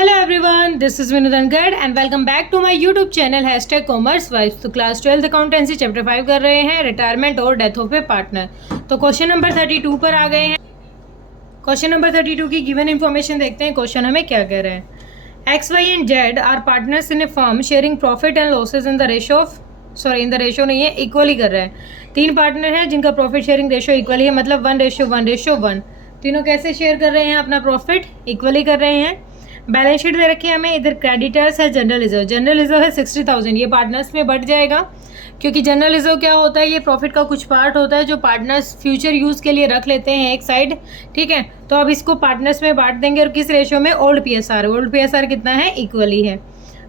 Hello everyone, this is Vinod Angadh and welcome back to my YouTube channel #commerce vibes. तो class 12 accountancy chapter 5 कर रहे हैं, retirement और death of a partner. तो question number 32 पर आ गए हैं। क्वेश्चन नंबर 32 की गिवन इन्फॉर्मेशन देखते हैं। क्वेश्चन हमें क्या कह रहे हैं। X Y and Z are partners in a firm sharing profit and losses in the ratio नहीं है, इक्वली कर रहे हैं। तीन पार्टनर हैं जिनका प्रॉफिट शेयरिंग रेशो इक्वली है, मतलब 1:1:1। तीनों कैसे शेयर कर रहे हैं अपना प्रॉफिट, इक्वली कर रहे हैं। बैलेंस शीट दे रखी है हमें, इधर क्रेडिटर्स है, जनरल रिजर्व है 60,000। ये पार्टनर्स में बढ़ जाएगा क्योंकि जनरल रिजर्व क्या होता है, ये प्रॉफिट का कुछ पार्ट होता है जो पार्टनर्स फ्यूचर यूज़ के लिए रख लेते हैं एक साइड, ठीक है। तो अब इसको पार्टनर्स में बांट देंगे और किस रेशियो में, ओल्ड पीएसआर कितना है, इक्वली है।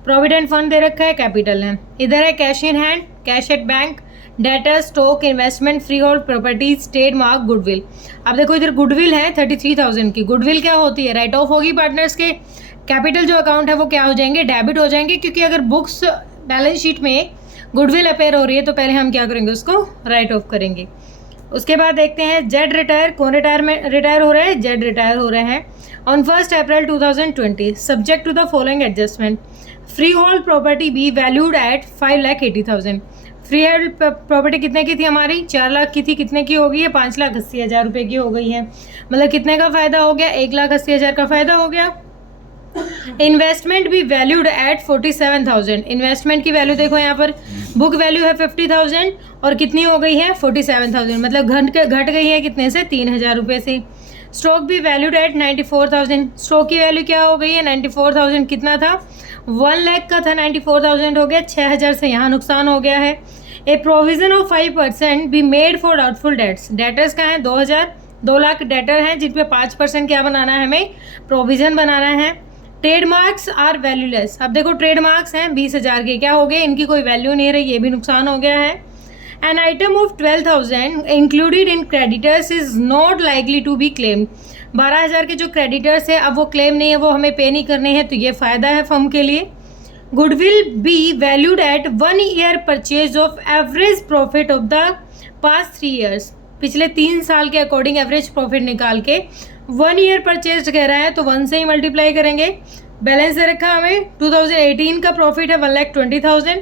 प्रोविडेंट फंड दे रखा है, कैपिटल है। इधर है cash in hand, cash at bank, data, stock, investment, free hold properties, trademark, goodwill. अब देखो इधर गुडविल है 33,000 की। गुडविल क्या होती है, राइट ऑफ होगी पार्टनर्स के। कैपिटल जो अकाउंट है वो क्या हो जाएंगे, डेबिट हो जाएंगे, क्योंकि अगर बुक्स बैलेंस शीट में गुडविल अपेयर हो रही है तो पहले हम क्या करेंगे, उसको राइट ऑफ करेंगे। उसके बाद देखते हैं जेड रिटायर, कौन रिटायर हो रहा है, जेड रिटायर हो रहे हैं on 1 April 2020, subject to the following adjustment. Freehold property be valued at 5,80,000। Freehold property कितने की थी हमारी, 4 लाख की थी, कितने की हो गई है, 5,80,000 रुपये की हो गई है। मतलब कितने का फ़ायदा हो गया, 1,80,000 का फ़ायदा हो गया। इन्वेस्टमेंट भी वैल्यूड एट 47,000। इन्वेस्टमेंट की वैल्यू देखो यहाँ पर, बुक वैल्यू है 50,000 और कितनी हो गई है 47,000, मतलब घट गई है कितने से, 3,000 रुपये से। स्टॉक भी वैल्यूड एट 94,000। स्टॉक की वैल्यू क्या हो गई है, 94,000। कितना था, 1 लाख का था, 94,000 हो गया, 6,000 से यहाँ नुकसान हो गया है। ए provision of 5% be made for doubtful dates. Debtors का है 2 लाख डेटर हैं जिन पे 5% क्या बनाना है, हमें प्रोविजन बनाना है। Trademarks are valueless. अब देखो ट्रेडमार्क्स हैं 20,000 के, क्या हो गए, इनकी कोई वैल्यू नहीं रही, ये भी नुकसान हो गया है। An item of 12,000 included in creditors is not likely to be claimed. 12,000 के जो क्रेडिटर्स है अब वो क्लेम नहीं है, वो हमें पे नहीं करने हैं, तो ये फ़ायदा है फर्म के लिए। Goodwill B valued eight 1 year purchase of average profit of the past 3 years. पिछले 3 साल के अकॉर्डिंग एवरेज प्रॉफिट निकाल के 1 ईयर परचेज कह रहा है तो 1 से ही मल्टीप्लाई करेंगे। बैलेंस दे रखा हमें, 2018 का प्रॉफिट है 1,20,000,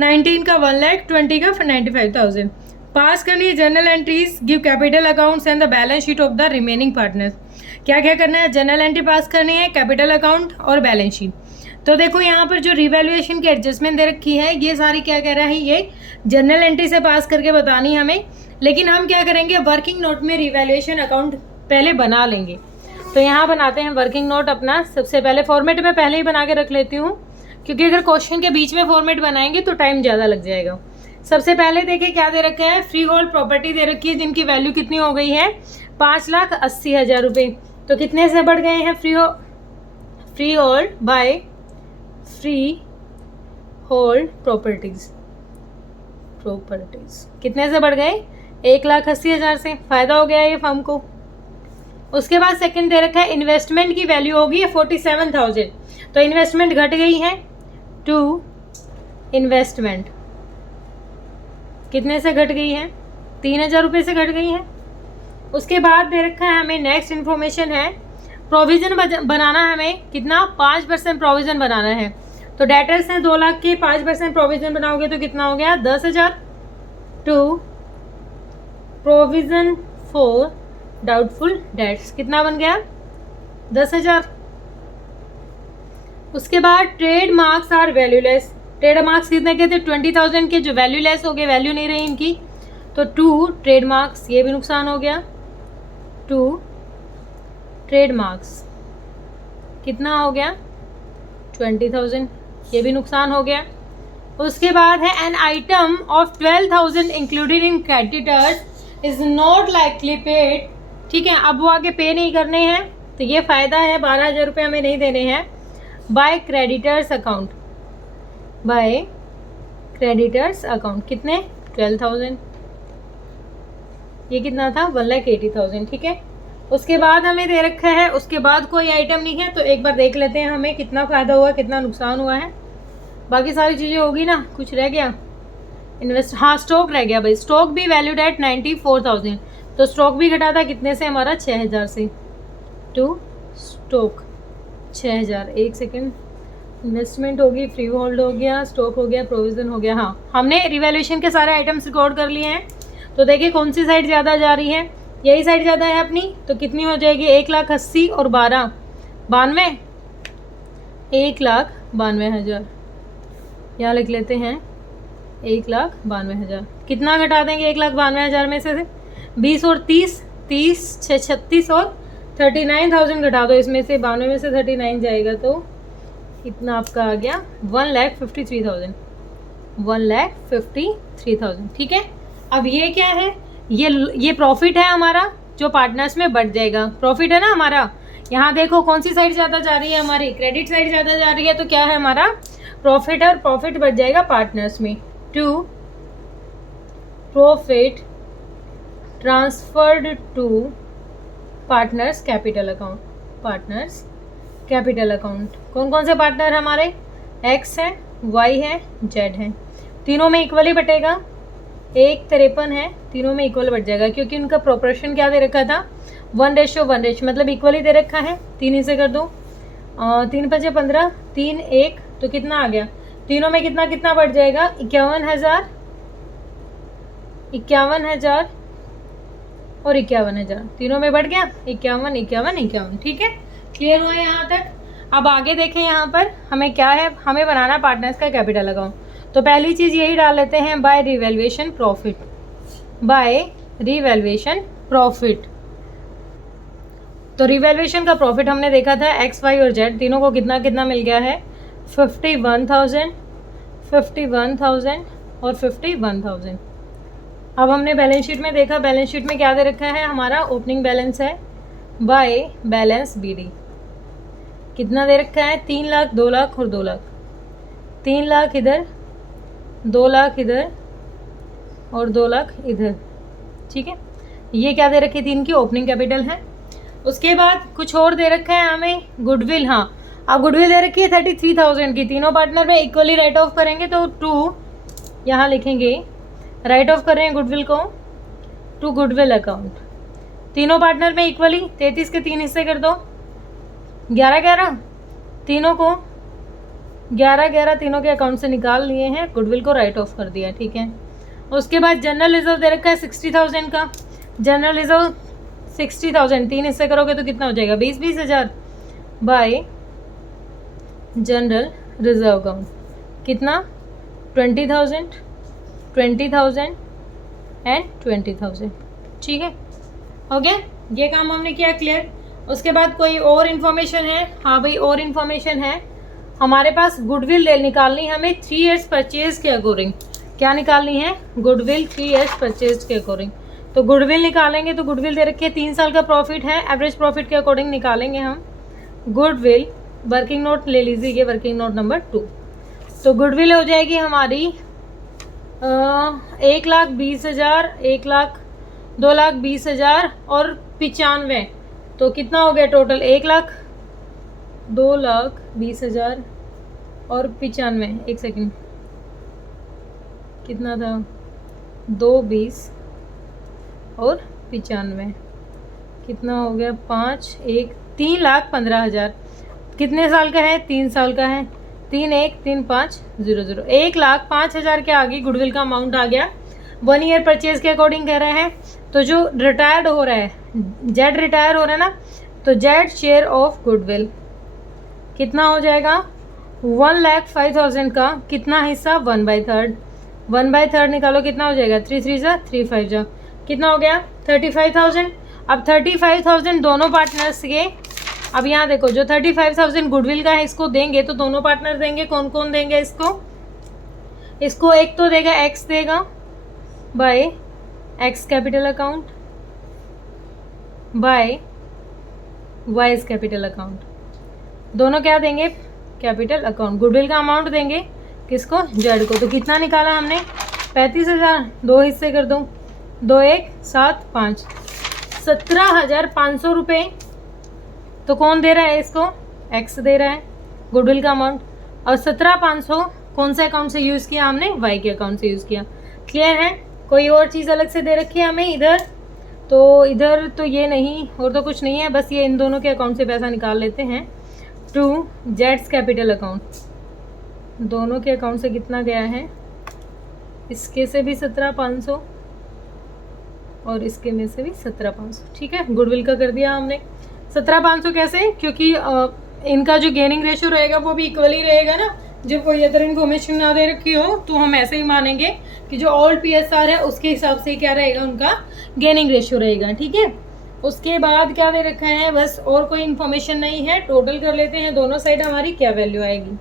19 का 1,20,000 का 95,000। पास करनी है general entries, give capital accounts and the balance sheet of the remaining partners. क्या क्या करना है, जनरल एंट्री पास करनी है, कैपिटल अकाउंट और बैलेंस शीट। तो देखो यहाँ पर जो रिवैल्यूएशन की एडजस्टमेंट दे रखी है, ये सारी क्या कह रहा है, ये जनरल एंट्री से पास करके बतानी हमें। लेकिन हम क्या करेंगे, वर्किंग नोट में रिवैल्यूएशन अकाउंट पहले बना लेंगे। तो यहाँ बनाते हैं वर्किंग नोट अपना। सबसे पहले फॉर्मेट में पहले ही बना के रख लेती हूँ, क्योंकि अगर क्वेश्चन के बीच में फॉर्मेट बनाएंगे तो टाइम ज़्यादा लग जाएगा। सबसे पहले देखिए क्या दे रखा है, फ्री होल्ड प्रॉपर्टी दे रखी है जिनकी वैल्यू कितनी हो गई है, 5,80,000 रुपये। तो कितने से बढ़ गए हैं, free hold by free hold properties कितने से बढ़ गए, 1,80,000 से। फ़ायदा हो गया ये फर्म को। उसके बाद सेकंड दे रखा है, इन्वेस्टमेंट की वैल्यू होगी 47,000। तो इन्वेस्टमेंट घट गई है, टू इन्वेस्टमेंट कितने से घट गई है, 3,000 रुपये से घट गई है। उसके बाद दे रखा है हमें, नेक्स्ट इन्फॉर्मेशन है, प्रोविज़न बनाना है हमें, कितना, 5% प्रोविज़न बनाना है। तो डेटर्स हैं 2 लाख के, 5% प्रोविज़न बनाओगे तो कितना हो गया, 10,000। To provision for doubtful debts कितना बन गया, 10,000। उसके बाद trade marks are valueless. Trade marks कितने के थे, 20,000 के, जो वैल्यूलेस हो गए, वैल्यू नहीं रही इनकी। तो 2 ट्रेड मार्क्स, ये भी नुकसान हो गया। 2 ट्रेड मार्क्स कितना हो गया, 20,000, ये भी नुकसान हो गया। उसके बाद है, an item of 12,000 included in creditors is not likely paid. ठीक है, अब वो आगे पे नहीं करने हैं, तो ये फ़ायदा है, 12,000 रुपये हमें नहीं देने हैं। By creditors account, by creditors account कितने, 12,000, ये कितना था, 1,80,000, ठीक है। उसके बाद हमें दे रखा है, उसके बाद कोई आइटम नहीं है, तो एक बार देख लेते हैं हमें कितना फ़ायदा हुआ, कितना नुकसान हुआ है। बाकी सारी चीज़ें होगी ना, कुछ रह गया, हाँ स्टॉक रह गया भाई। स्टॉक भी वैल्यूड एट 94,000, तो स्टॉक भी घटा था कितने से, हमारा 6,000 से। To stock 6,000। एक सेकेंड, इन्वेस्टमेंट होगी, फ्री होल्ड हो गया, स्टॉक हो गया, प्रोविज़न हो गया। हाँ, हमने रिवैल्यूएशन के सारे आइटम्स रिकॉर्ड कर लिए हैं। तो देखिए कौन सी साइड ज़्यादा जा रही है, यही साइड ज़्यादा है अपनी। तो कितनी हो जाएगी, 1,80,000 और 12, 92, 1,92,000। यहाँ लिख लेते हैं 1,92,000। कितना घटा देंगे 1,92,000 में से 20 और 30, 30 6 36 और 39,000 घटा दो इसमें से, 92 में से 39 जाएगा तो कितना आपका आ गया, 1,53,000, 1,53,000। ठीक है, अब ये क्या है, ये प्रॉफिट है हमारा जो पार्टनर्स में बढ़ जाएगा। प्रॉफिट है ना हमारा। यहाँ देखो कौन सी साइड ज़्यादा जा रही है, हमारी क्रेडिट साइड ज़्यादा जा रही है। तो क्या है हमारा, प्रॉफिट है, और प्रॉफिट बढ़ जाएगा पार्टनर्स में। To profit transferred to partners capital account, partners capital account. कौन कौन से पार्टनर हमारे, एक्स है, वाई है, जेड है। तीनों में इक्वली बटेगा, 1,53 है, तीनों में इक्वल बढ़ जाएगा क्योंकि उनका प्रोपोर्शन क्या दे रखा था, 1:1, मतलब इक्वली दे रखा है। 3 हिस्से कर दो, 3 × 5 = 15, 3 1, तो कितना आ गया, तीनों में कितना कितना बढ़ जाएगा, 51,000, 51,000 और 51,000, तीनों में बढ़ गया 51 51 51। ठीक है, क्लियर हुआ यहाँ तक। अब आगे देखें, यहाँ पर हमें क्या है, हमें बनाना पार्टनर्स का कैपिटल अकाउंट। तो पहली चीज़ यही डाल लेते हैं, by revaluation profit, by revaluation profit. तो रिवैल्यूएशन का प्रॉफिट हमने देखा था एक्स वाई और जेड तीनों को कितना कितना मिल गया है, 51,000, 51,000 और 51,000। अब हमने बैलेंस शीट में देखा, बैलेंस शीट में क्या दे रखा है, हमारा ओपनिंग बैलेंस है बाय बैलेंस बीडी। कितना दे रखा है, 3 लाख, 2 लाख और 2 लाख। 3 लाख इधर, 2 लाख इधर और 2 लाख इधर। ठीक है, ये क्या दे रखी है, 3 की ओपनिंग कैपिटल है। उसके बाद कुछ और दे रखा है हमें, गुडविल। हाँ, अब गुडविल दे रखी है 33,000 की। तीनों पार्टनर में इक्वली राइट ऑफ करेंगे तो 2 यहाँ लिखेंगे, राइट ऑफ कर रहे हैं गुडविल को टू गुडविल अकाउंट। तीनों पार्टनर में इक्वली, 33 के 3 हिस्से कर दो, 11 तीनों को 11 तीनों के अकाउंट से निकाल लिए हैं, गुडविल को राइट ऑफ कर दिया। ठीक है, उसके बाद जनरल रिजर्व दे रखा है 60,000 का। जनरल रिजर्व 60,000, 3 हिस्से करोगे तो कितना हो जाएगा, 20,000 बाय जनरल रिजर्व अकाउंट। कितना, 20,000, 20,000 एंड 20,000। ठीक है, हो गया, ये काम हमने किया क्लियर। उसके बाद कोई और इन्फॉर्मेशन है, हाँ भाई और इन्फॉर्मेशन है हमारे पास, गुडविल निकालनी है हमें 3 years परचेज के अकॉर्डिंग। क्या निकालनी है, गुडविल 3 years परचेज के अकॉर्डिंग। तो गुडविल निकालेंगे तो गुडविल दे रखी है 3 साल का प्रॉफिट है, एवरेज प्रॉफिट के अकॉर्डिंग निकालेंगे हम गुडविल। वर्किंग नोट ले लीजिए, ये वर्किंग नोट नंबर 2। तो गुडविल हो जाएगी हमारी 1,20,000, 2,20,000 और 95। तो कितना हो गया टोटल, 1,00,000, 2,20,000 और 95। एक सेकंड, कितना था, 2,20 और 95, कितना हो गया, 5 1 3,15,000। कितने साल का है, 3 साल का है, 3 1 3 5 0 0। 1,05,000 के आगे गुडविल का अमाउंट आ गया। 1 year परचेज के अकॉर्डिंग कह रहे हैं। तो जो रिटायर्ड हो रहा है, जेड रिटायर हो रहा है ना, तो जेड शेयर ऑफ गुडविल कितना हो जाएगा, 1,05,000 का कितना हिस्सा, 1/3। 1/3 निकालो, कितना हो जाएगा, 3 3 जा 3 5 जा, कितना हो गया, 35,000। अब 35,000 दोनों पार्टनर्स के, अब यहाँ देखो जो 35,000 गुडविल का है इसको देंगे तो दोनों पार्टनर देंगे, कौन कौन देंगे इसको, इसको एक तो देगा एक्स देगा by X capital account, by Y's capital account. दोनों क्या देंगे, कैपिटल अकाउंट। गुडविल का अमाउंट देंगे किसको, जेड को। तो कितना निकाला हमने, 35,000, 2 हिस्से कर दो, 2 1 7 5, 17,500 रुपये। तो कौन दे रहा है इसको, एक्स दे रहा है गुडविल का अमाउंट। और 17,500 कौन से अकाउंट से यूज़ किया हमने, वाई के अकाउंट से यूज़ किया। क्लियर है, कोई और चीज़ अलग से दे रखी है हमें इधर, तो इधर तो ये नहीं और तो कुछ नहीं है, बस ये इन दोनों के अकाउंट से पैसा निकाल लेते हैं। टू जेड्स कैपिटल अकाउंट, दोनों के अकाउंट से कितना गया है, इसके से भी 17,500 और इसके में से भी 17,500। ठीक है, गुडविल का कर दिया हमने 17,500। कैसे? क्योंकि इनका जो गेनिंग रेशियो रहेगा वो भी इक्वली रहेगा ना। जब कोई अदर इन्फॉर्मेशन ना दे रखी हो तो हम ऐसे ही मानेंगे कि जो ओल्ड PSR है उसके हिसाब से क्या रहेगा, उनका गेनिंग रेशियो रहेगा। ठीक है, उसके बाद क्या दे रखा है, बस और कोई इन्फॉर्मेशन नहीं है। टोटल कर लेते हैं दोनों साइड हमारी क्या वैल्यू आएगी।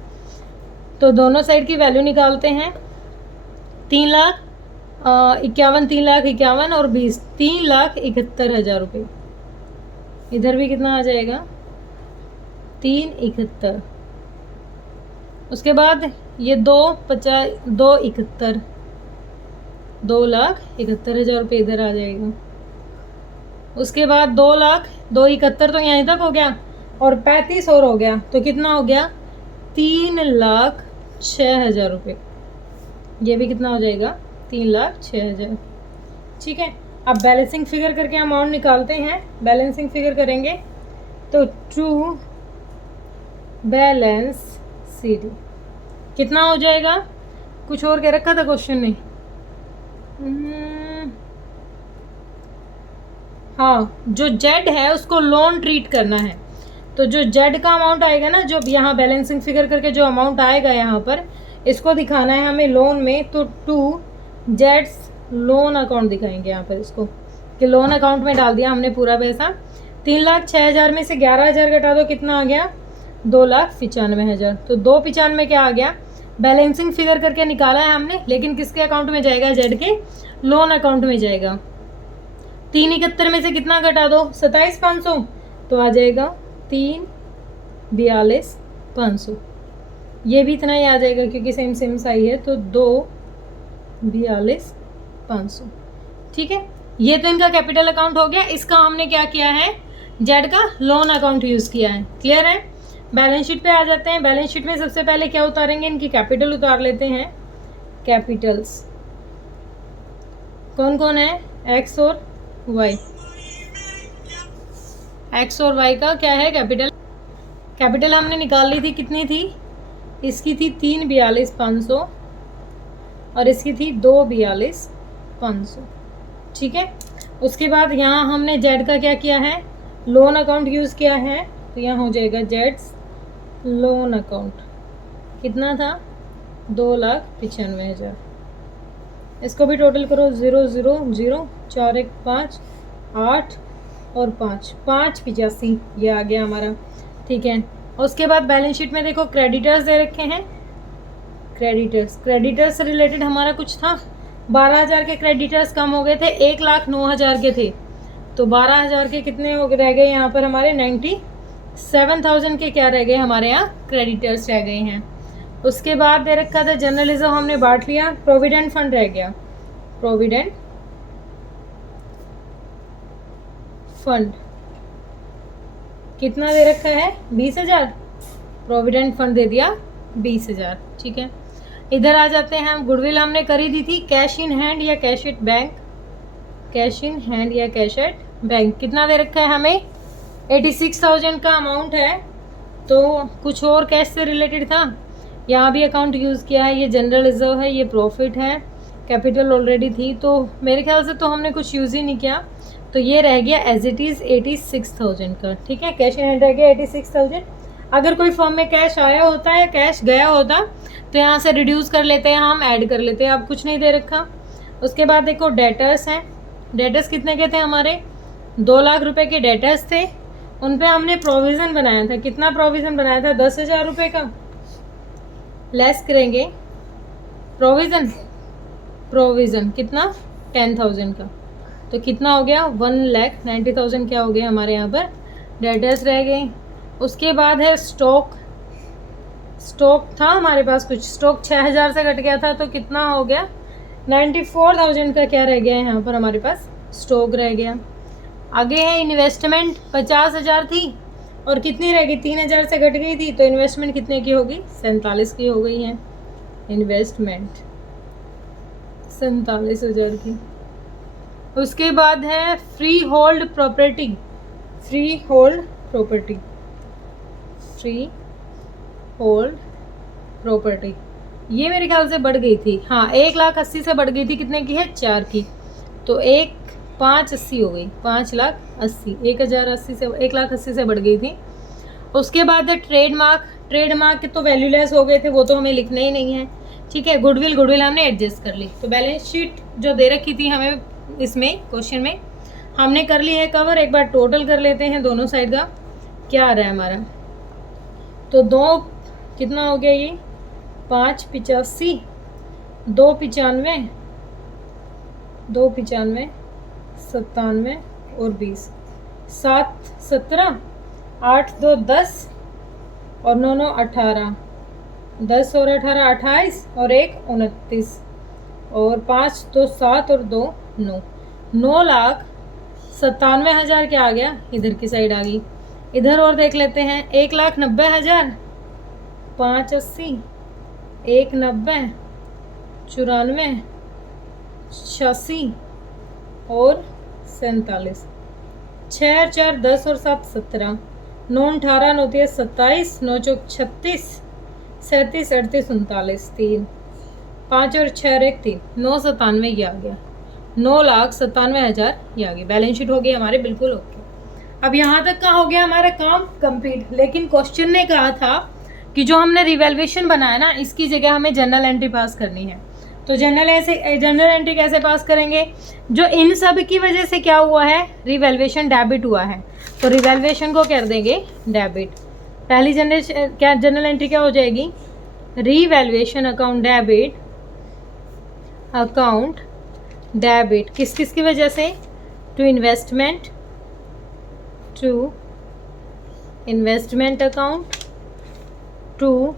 तो दोनों साइड की वैल्यू निकालते हैं। 3,51,000, 3,51,000 और 20, 3,71,000 रुपये। इधर भी कितना आ जाएगा, 3,71,000। उसके बाद ये 2,71,000, 2,71,000 रुपये इधर आ जाएगा। उसके बाद 2,71,000 तो यहीं तक हो गया और 35 और हो गया तो कितना हो गया, 3,06,000 रुपये। ये भी कितना हो जाएगा, 3,06,000। ठीक है, अब बैलेंसिंग फिगर करके अमाउंट निकालते हैं। बैलेंसिंग फिगर करेंगे तो टू बैलेंस CD कितना हो जाएगा, कुछ और कह रखा था क्वेश्चन में। हाँ, जो जेड है उसको लोन ट्रीट करना है, तो जो जेड का अमाउंट आएगा ना, जो यहाँ बैलेंसिंग फिगर करके जो अमाउंट आएगा यहाँ पर, इसको दिखाना है हमें लोन में। तो टू जेड्स लोन अकाउंट दिखाएंगे यहाँ पर इसको, कि लोन अकाउंट में डाल दिया हमने पूरा पैसा। 3,06,000 में से 11,000 घटा दो, कितना आ गया, 2,95,000। तो 2,95 क्या आ गया, बैलेंसिंग फिगर करके निकाला है हमने, लेकिन किसके अकाउंट में जाएगा, जेड के लोन अकाउंट में जाएगा। 3,71 में से कितना घटा दो, 27,500, तो आ जाएगा 3,42,500। ये भी इतना ही आ जाएगा क्योंकि सेम सेम साई है, तो 2,42,500। ठीक है, ये तो इनका कैपिटल अकाउंट हो गया। इसका हमने क्या किया है, जेड का लोन अकाउंट यूज़ किया है। क्लियर है। बैलेंस शीट पे आ जाते हैं। बैलेंस शीट में सबसे पहले क्या उतारेंगे, इनकी कैपिटल उतार लेते हैं। कैपिटल्स कौन कौन है, एक्स और वाई। एक्स और वाई का क्या है कैपिटल, कैपिटल हमने निकाल ली थी, कितनी थी, इसकी थी 3,42,500 और इसकी थी 2,42,500। ठीक है, उसके बाद यहाँ हमने जेड का क्या किया है, लोन अकाउंट यूज़ किया है, तो यहाँ हो जाएगा जेड्स लोन अकाउंट। कितना था, 2,95,000। इसको भी टोटल करो, 0 0 0 4 1 5 8 और 5 5,85 ये आ गया हमारा। ठीक है, उसके बाद बैलेंस शीट में देखो क्रेडिटर्स दे रखे हैं। क्रेडिटर्स से रिलेटेड हमारा कुछ था, 12,000 के क्रेडिटर्स कम हो गए थे, 1,09,000 के थे, तो 12,000 के कितने हो रह गए यहाँ पर हमारे, 97,000 के क्या रह गए हमारे यहाँ क्रेडिटर्स रह गए हैं। उसके बाद दे रखा था जर्नलिज्म हमने बांट लिया, प्रोविडेंट फंड रह गया। प्रोविडेंट फंड कितना दे रखा है, 20,000। प्रोविडेंट फंड दे दिया 20,000। ठीक है, इधर आ जाते हैं हम। गुडविल हमने करी दी थी कैश इन हैंड या cash at bank, cash in hand या कैश एट बैंक। कितना दे रखा है हमें, 86,000 का अमाउंट है, तो कुछ और कैश से रिलेटेड था, यहाँ भी अकाउंट यूज़ किया है। ये जनरल रिजर्व है, ये प्रॉफिट है, कैपिटल ऑलरेडी थी, तो मेरे ख्याल से तो हमने कुछ यूज़ ही नहीं किया, तो ये रह गया एज इट इज़ 86,000 का। ठीक है, कैश इन हैंड रह गया 86,000। अगर कोई फॉर्म में कैश आया होता है, कैश गया होता, तो यहाँ से रिड्यूस कर लेते हैं हम, ऐड कर लेते हैं। अब कुछ नहीं दे रखा। उसके बाद देखो डेटर्स हैं। डेटर्स कितने के थे हमारे, 2 लाख रुपए के डेटर्स थे, उन पे हमने प्रोविज़न बनाया था। कितना प्रोविज़न बनाया था, 10,000 रुपये का। लेस करेंगे प्रोविज़न कितना, 10,000 का, तो कितना हो गया, 1,90,000 क्या हो गया हमारे यहाँ पर डेटर्स रह गए। उसके बाद है स्टॉक था हमारे पास कुछ, स्टॉक 6,000 से घट गया था, तो कितना हो गया, 94,000 का क्या रह गया है यहाँ पर हमारे पास स्टॉक रह गया। आगे है इन्वेस्टमेंट, 50,000 थी और कितनी रह गई, 3,000 से घट गई थी, तो इन्वेस्टमेंट कितने की होगी, 47 की हो गई है। इन्वेस्टमेंट 47,000 की। उसके बाद है free hold property, free hold property, ये मेरे ख्याल से बढ़ गई थी, हाँ 1,80,000 से बढ़ गई थी, कितने की है 4 की, तो 5,80,000 हो गई, 5,80,000, 1,080 से 1,80,000 से बढ़ गई थी। उसके बाद है ट्रेडमार्क, ट्रेडमार्क तो वैल्यूलेस हो गए थे, वो तो हमें लिखना ही नहीं है, ठीक है। गुडविल हमने एडजस्ट कर ली। तो बैलेंस शीट जो दे रखी थी हमें इसमें क्वेश्चन में हमने कर ली है कवर। एक बार टोटल कर लेते हैं दोनों साइड का क्या आ रहा है हमारा। तो 2 कितना हो गया, ये 5,85, 2,95, 2,95, 97 और 20, 7, 17, 8, 2, 10 और 9, 9, 18, 10 और 18, 28 और 1, 29 और 5, 2, 7 और 2, 9, 9,97,000 क्या आ गया, इधर की साइड आ गई। इधर और देख लेते हैं, 1,90,000, 5,80, 1,90, 94, 86 और 47, 6, 4, 10 और 7, 17, 9, 18, 9, 30, 27, 9, 4, 36, 37, 38, 39, 3, 5 और 6 और 1, 3, 9,97 ये आ गया, 9,97,000 ये आ गई। बैलेंस शीट हो गई हमारे बिल्कुल ओके। अब यहाँ तक का हो गया हमारा काम कंप्लीट। लेकिन क्वेश्चन ने कहा था कि जो हमने रिवैल्यूएशन बनाया ना, इसकी जगह हमें जर्नल एंट्री पास करनी है। तो जर्नल एंट्री कैसे पास करेंगे, जो इन सब की वजह से क्या हुआ है, रिवैल्यूएशन डेबिट हुआ है, तो रिवैल्यूएशन को कर देंगे डेबिट। पहली जर्नल एंट्री क्या हो जाएगी, रिवैल्यूएशन अकाउंट डेबिट किस किस की वजह से, to investment account, to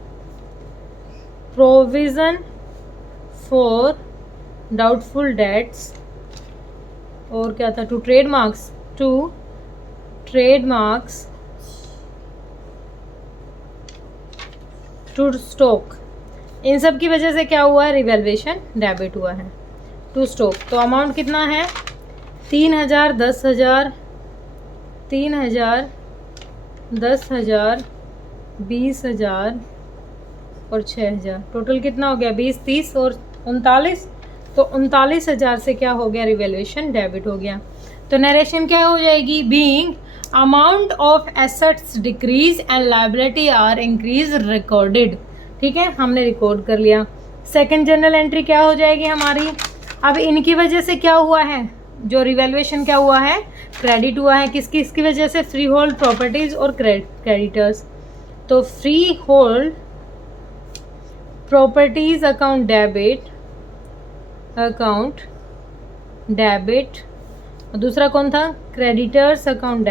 provision for doubtful debts, और क्या था, टू ट्रेडमार्क्स, टू स्टॉक। इन सब की वजह से क्या हुआ है, रिवैल्यूएशन डेबिट हुआ है टू स्टॉक। तो अमाउंट कितना है, 3,000, 10,000, 3,000, 10,000, 20,000 और 6,000, टोटल कितना हो गया, 20, 30 और 39। तो 39,000 से क्या हो गया, रिवैल्यूएशन डेबिट हो गया। तो नरेशन क्या हो जाएगी, being amount of assets decrease and liability are increase recorded, ठीक है, हमने रिकॉर्ड कर लिया। सेकंड जर्नल एंट्री क्या हो जाएगी हमारी, अब इनकी वजह से क्या हुआ है, जो रिवैल्यूएशन क्या हुआ है, क्रेडिट हुआ है, किसकी वजह से, फ्री होल्ड प्रॉपर्टीज और क्रेडिटर्स। तो freehold properties account debit, दूसरा कौन था, creditors account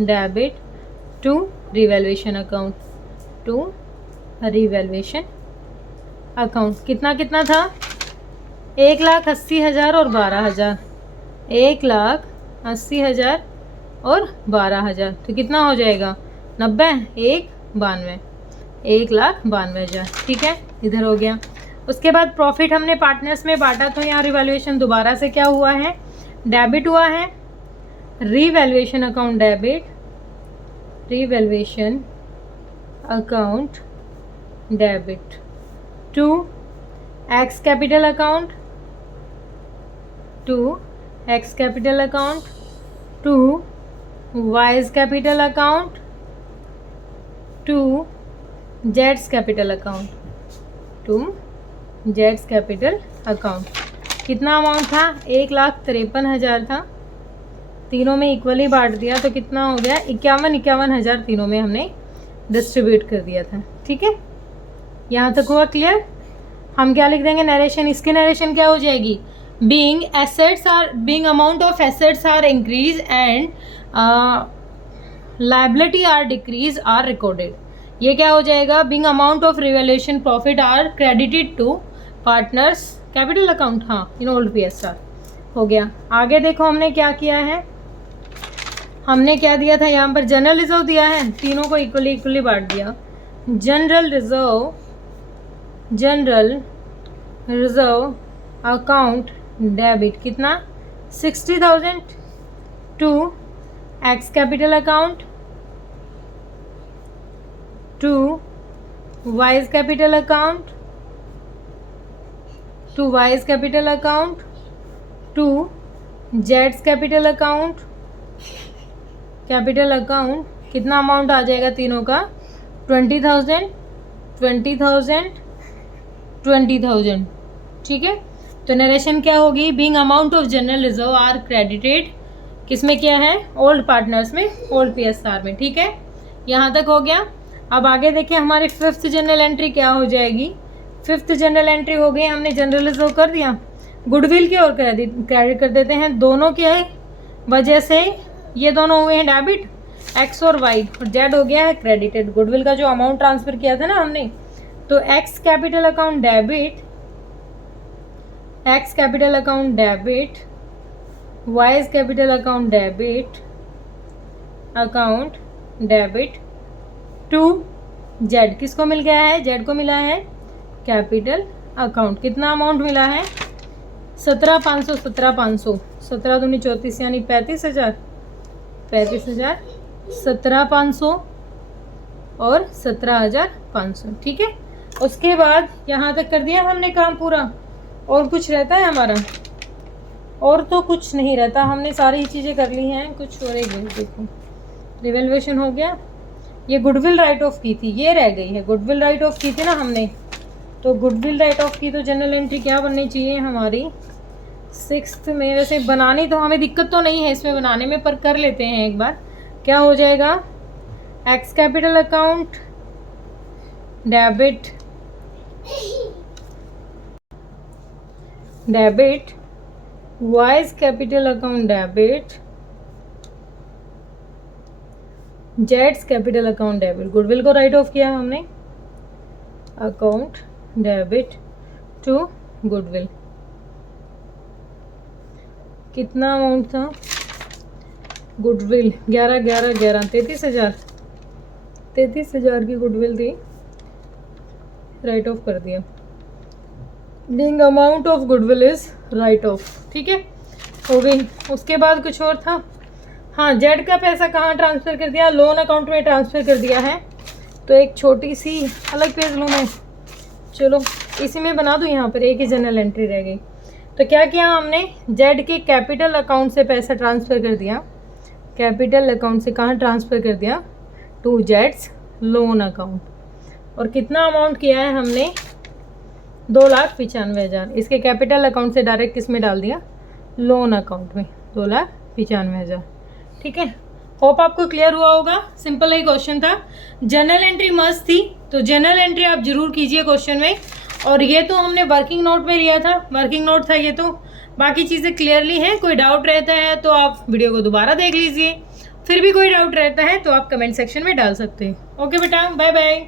debit to revaluation account, कितना था, 1,80,000 और 12,000, 1,80,000 और 12,000, तो कितना हो जाएगा, 90, 1, 92, 1,92,000, ठीक है, इधर हो गया। उसके बाद प्रॉफिट हमने पार्टनर्स में बांटा, तो यहाँ रिवैल्यूएशन दोबारा से क्या हुआ है, डेबिट हुआ है, revaluation account debit to X capital account, to Y's capital account, to जेड्स कैपिटल अकाउंट, कितना अमाउंट था, 1,53,000 था, तीनों में इक्वली बांट दिया, तो कितना हो गया, 51,000 तीनों में हमने डिस्ट्रीब्यूट कर दिया था, ठीक है। यहाँ तक हुआ क्लियर। हम क्या लिख देंगे, नरेशन, इसकी नरेशन क्या हो जाएगी, being amount of assets are increase and liability are decrease are recorded. ये क्या हो जाएगा, being amount of revaluation profit are credited to partners capital account, हाँ, इन ओल्ड PSR हो गया। आगे देखो हमने क्या किया है, हमने क्या दिया था, यहाँ पर जनरल रिजर्व दिया है, तीनों को इक्वली बांट दिया। जनरल रिजर्व अकाउंट डेबिट कितना, 60,000 to X capital account, to Y's capital account, to Y's capital account, to जेड्स कैपिटल अकाउंट, कैपिटल अकाउंट कितना अमाउंट आ जाएगा तीनों का 20,000, 20,000, 20,000। ठीक है, तो नरेशन क्या होगी, being amount of general reserve are credited, किसमें क्या है, ओल्ड पार्टनर्स में, ओल्ड पीएसआर में। ठीक है, यहाँ तक हो गया। अब आगे देखिए हमारी फिफ्थ जनरल एंट्री क्या हो जाएगी। फिफ्थ जनरल एंट्री हो गई, हमने जनरल रिजर्व कर दिया, गुडविल की ओर क्रेडिट कर देते हैं। दोनों के वजह से ये दोनों हुए हैं डेबिट, एक्स और वाई, और जेड हो गया है क्रेडिटेड। गुडविल का जो अमाउंट ट्रांसफर किया था ना हमने, तो X capital account debit, X capital account debit, Y's capital account debit, account debit to Z. किसको मिल गया है, जेड को मिला है कैपिटल अकाउंट। कितना अमाउंट मिला है 17,500, 17,500, 17 दूनी 34 यानी 35,000, 35,000, 17,500 और 17,500। ठीक है, उसके बाद यहाँ तक कर दिया हमने काम पूरा। और कुछ रहता है हमारा, और तो कुछ नहीं रहता, हमने सारी चीज़ें कर ली हैं। कुछ और एक देखो, रिवैल्यूएशन हो गया, ये गुडविल राइट ऑफ की थी, ये रह गई है, गुडविल राइट ऑफ की थी ना हमने, तो गुडविल राइट ऑफ की तो जनरल एंट्री क्या बननी चाहिए हमारी सिक्स्थ में। वैसे बनानी तो हमें दिक्कत तो नहीं है इसमें बनाने में, पर कर लेते हैं एक बार। क्या हो जाएगा, x capital account debit, debit Y's capital account debit, Jades capital account debit. Goodwill को राइट ऑफ किया हमने, अकाउंट डेबिट टू गुडविल। कितना अमाउंट था गुडविल, 11, 11, 11, 33,000, 33,000 की गुडविल थी, राइट ऑफ कर दिया। Being amount of goodwill is right of. ठीक है, हो गई। उसके बाद कुछ और था, हाँ, जेड का पैसा कहाँ ट्रांसफ़र कर दिया, लोन अकाउंट में ट्रांसफ़र कर दिया है। तो एक छोटी सी अलग पेज लूँ मैं, चलो इसी में बना दूँ, यहाँ पर एक ही जनरल एंट्री रह गई। तो क्या किया हमने, जेड के कैपिटल अकाउंट से पैसा ट्रांसफ़र कर दिया, कैपिटल अकाउंट से कहाँ ट्रांसफ़र कर दिया, टू जेड्स लोन अकाउंट। और कितना अमाउंट किया है हमने 2,95,000, इसके कैपिटल अकाउंट से डायरेक्ट किस में डाल दिया, लोन अकाउंट में, 2,95,000। ठीक है, होप आपको क्लियर हुआ होगा। सिंपल ही क्वेश्चन था, जनरल एंट्री मस्त थी, तो जनरल एंट्री आप जरूर कीजिए क्वेश्चन में। और ये तो हमने वर्किंग नोट में लिया था, वर्किंग नोट था ये तो, बाकी चीज़ें क्लियरली हैं। कोई डाउट रहता है तो आप वीडियो को दोबारा देख लीजिए, फिर भी कोई डाउट रहता है तो आप कमेंट सेक्शन में डाल सकते हैं। ओके बेटा, बाय बाय।